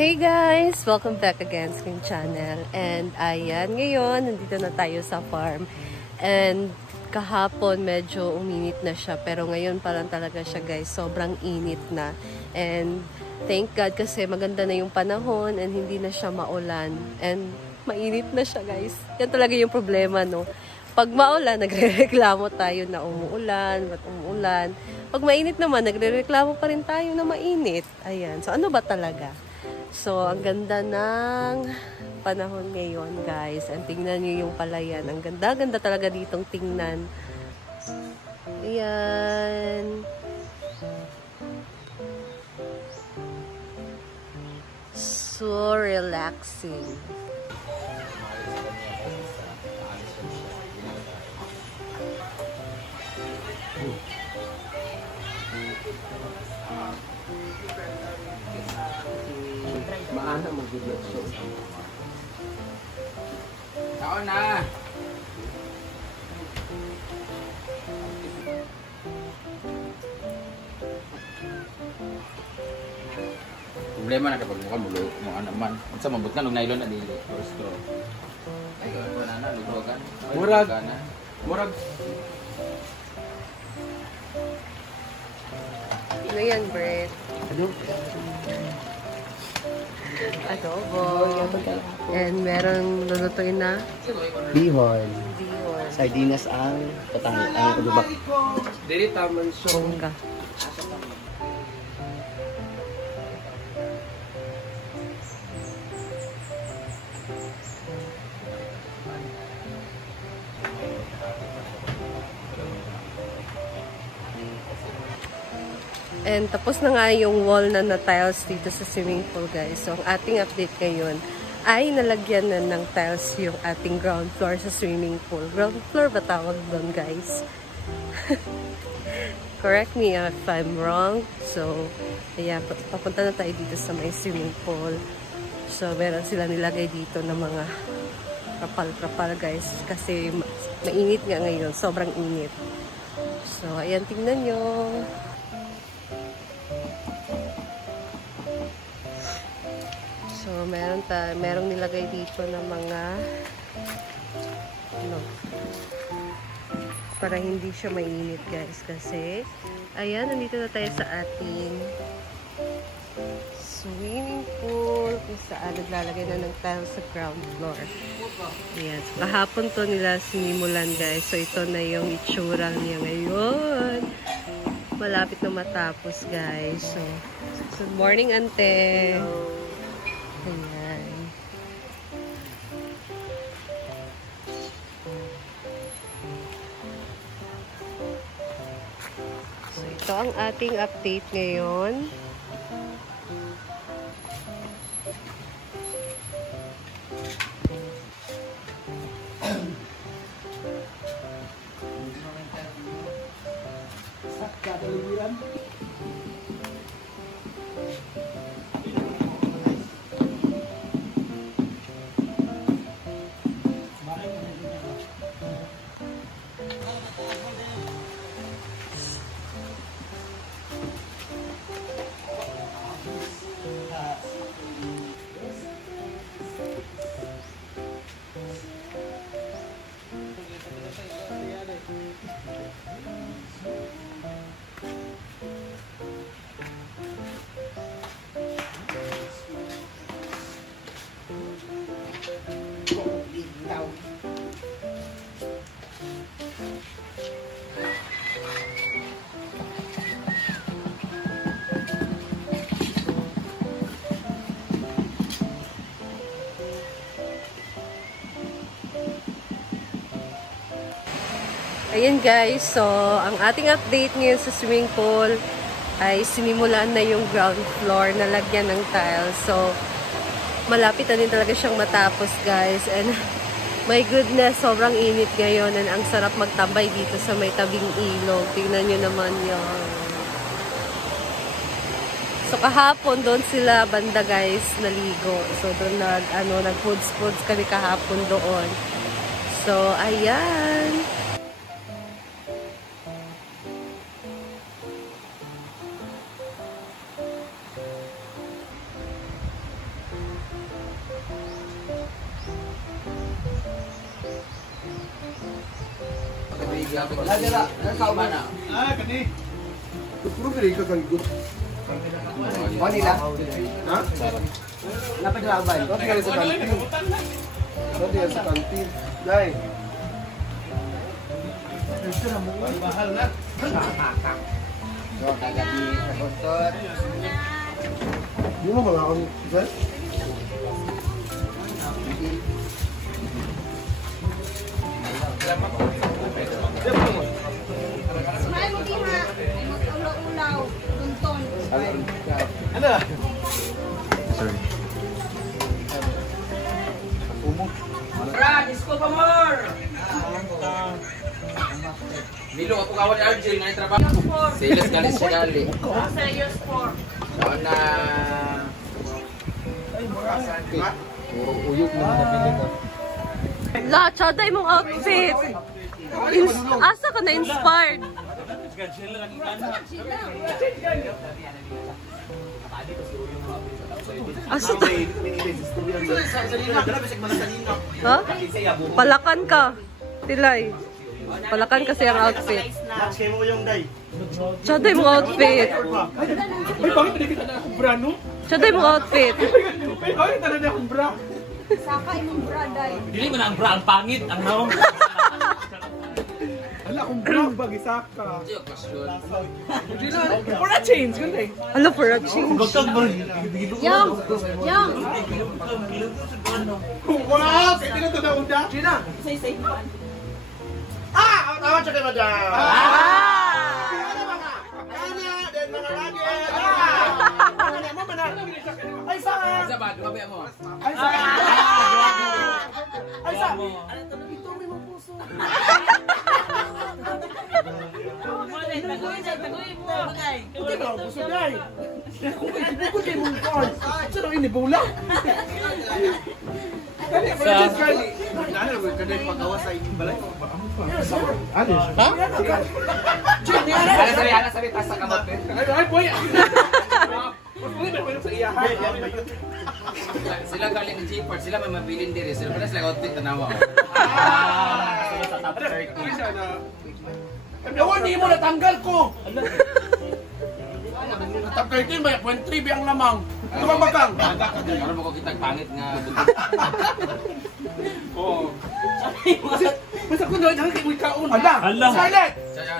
Hey guys! Welcome back again sa aking channel. And ayan, ngayon, nandito na tayo sa farm. And kahapon, medyo uminit na siya. Pero ngayon pa lang talaga siya guys, sobrang init na. And thank God kasi maganda na yung panahon and hindi na siya maulan. And mainit na siya guys. Yan talaga yung problema, no? Pag maulan, nagre-reklamo tayo na umuulan, ba't umuulan. Pag mainit naman, nagre-reklamo pa rin tayo na mainit. Ayan. So, ano ba talaga? So, ang ganda ng panahon ngayon, guys. And tingnan nyo yung palayan. Ang ganda-ganda talaga ditong tingnan. Ayan. So relaxing. Maana mag-video show. Tao na! Problema na kapag mukhang mulo mo naman. Unsa mabot na nung nylon na dili or straw. Ay, ko na lugogan. Murag. Murag. Ano yan, Brett? Adobo. And merong lulutuin na Bihon. Sardinas ang ubak. Dili taman bongga. And tapos na nga yung wall na tiles dito sa swimming pool, guys. So, ang ating update ngayon ay nalagyan na ng tiles yung ating ground floor sa swimming pool. Ground floor ba tawag doon, guys? Correct me if I'm wrong. So, ayan, papunta na tayo dito sa may swimming pool. So, meron sila nilagay dito ng mga kapal-kapal, guys. Kasi mainit nga ngayon. Sobrang init. So, ayan, tingnan nyo. So, merong nilagay dito ng mga para hindi siya mainit, guys. Kasi, ayan, nandito na tayo sa ating swimming pool kung saan naglalagay na ng tiles sa ground floor. Ayan. So, kahapon to nila sinimulan, guys. So, ito na yung itsura niya ngayon. Malapit na matapos, guys. So, good morning, ante. Ayan. So, ito ang ating update ngayon. Ayan guys, so ang ating update ngayon sa swimming pool ay sinimulan na yung ground floor na lagyan ng tiles. So, malapit na din talaga siyang matapos guys. And my goodness, sobrang init ngayon and ang sarap magtambay dito sa may tabing ilog. Tingnan nyo naman yun. So, kahapon doon sila banda guys naligo. So, doon nag-foods kami kahapon doon. So, ayan. Mana? Puro gini ka kang good. Nila? Ha? Napaglaban. Bakit ka sa kantin? Bakit ka sa kantin? Dai. Mahal na. So, kagati sa kustot. Di mo mga akong, sir? Smile mo diha. Mag-ulaw-ulaw. Tunton. Ano? Milo ako kawan ni Argel nga trabaho. Sales galis siya gali. Serious for. So na Puro uyok mo nabili ko. La, tsada mong outfit. Asa ka na-inspired? Asa to? Ha? Palakan ka. Tilay. Palakan kasi ang outfit. Tsada mong outfit. Ay, bakit hindi kita na akong bra, no? Tsada mong outfit. Ay, bakit talaga na akong bra? Saka imong braday. Dili man ang bra ang pangit ang naong. Ala, akong bra, bagisaka. siya pasyon. For a change, ganda eh. Ano for a change? Yang! Yang! Wow! Kaya tingnan ito na unda. Gina! Ah! Tawad siya kay madam! Ano mga? Kanya! Den mga raget! Ano mo mana? Ay sa! Sa ba, dumabi mo. Ay sa! Ay sa! Ito may mga puso. Ito na ang puso day. Kung kayo mong call, saan ang inibulang? Ana sabi tas sa kamot. Ay, boy! Sila galing ng G-Port, sila may mabilin diri. Sila pala sila outfit tanawa. Ewan, di mo natanggal ko! Top 13, may 0.3 biyang lamang. Ito bang bakang? Para mo ko kitag pangit nga. Oo. Basta ko doon, nakakit mo ikaon. Ala! Ala! Scarlett!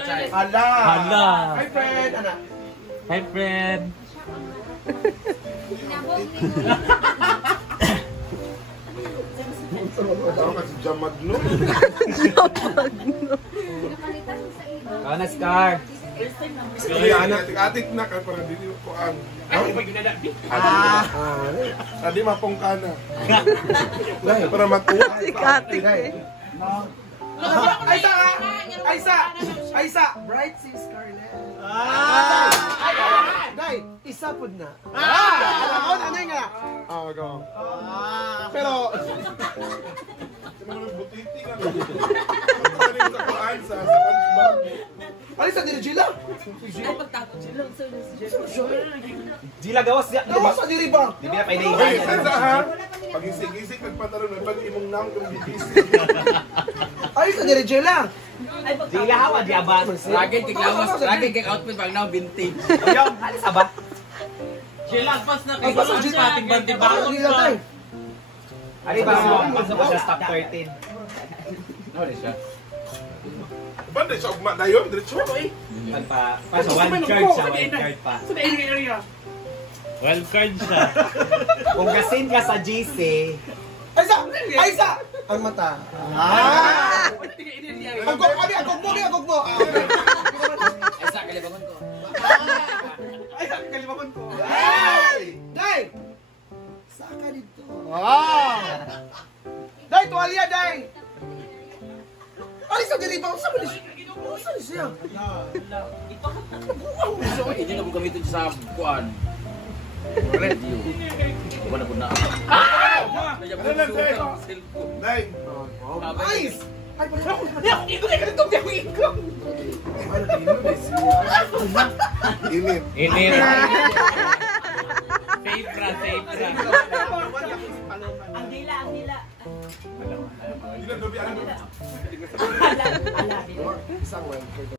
Chay. Ala! Ala! Hi, friend! Ana? Hi friend. Nabog ni Tawag ka si Jamadlo. Nakalitan mo sa iba. Kana Scar. Kaya anak, atik na ka para dili ko ang. Ay, pag ginadadi. Adi mapong ka na. Dahil para matuwa. Sikatik eh. Aisa! Aisa! Aisa! Bright si Scarlett. Day, isa pud na. Ako na nga. Go. Pero butiti nga. Sa kuan sa SpongeBob. Ay sa diri Gila. Dila gawas ya. Gawas sa diri ba? Di na pwede Ay, sa ha. Pagisig-isig nagpataron ng pag-imong nang kung bibisi. Ay sa diri Gila. Dila hawa di aban. Lagi kay lawas, lagi kay outfit pag now vintage. Ayong, halis aba. Sila pas na kay ating banti-bangon ka. Ari ba sa top 13. No, di siya. Banda sa ugma dayon diretso. Pa sa wild card sa wild card pa. Sa area. Wild card siya. Kung gasin ka sa GC, Aisa! Aisa! Ang mata. Agog mo, agog mo. Ay sa kalibangon ko. Aisa, kalibangon ko. Hey! Day! Saka dito. Day, tuwalya, Day! Alisa, diri ba? Saan ba siya? So, hindi na po gamitin sa kuan. Radio. Wala po na. Ano lang, Day? Day! Nice! Ay, pala ako. Di ako ikot, di ako ikot. Init. init. Safe ra. Ang dila, ang dila. Hindi na dobi, ano dobi? Ala. Isang 1.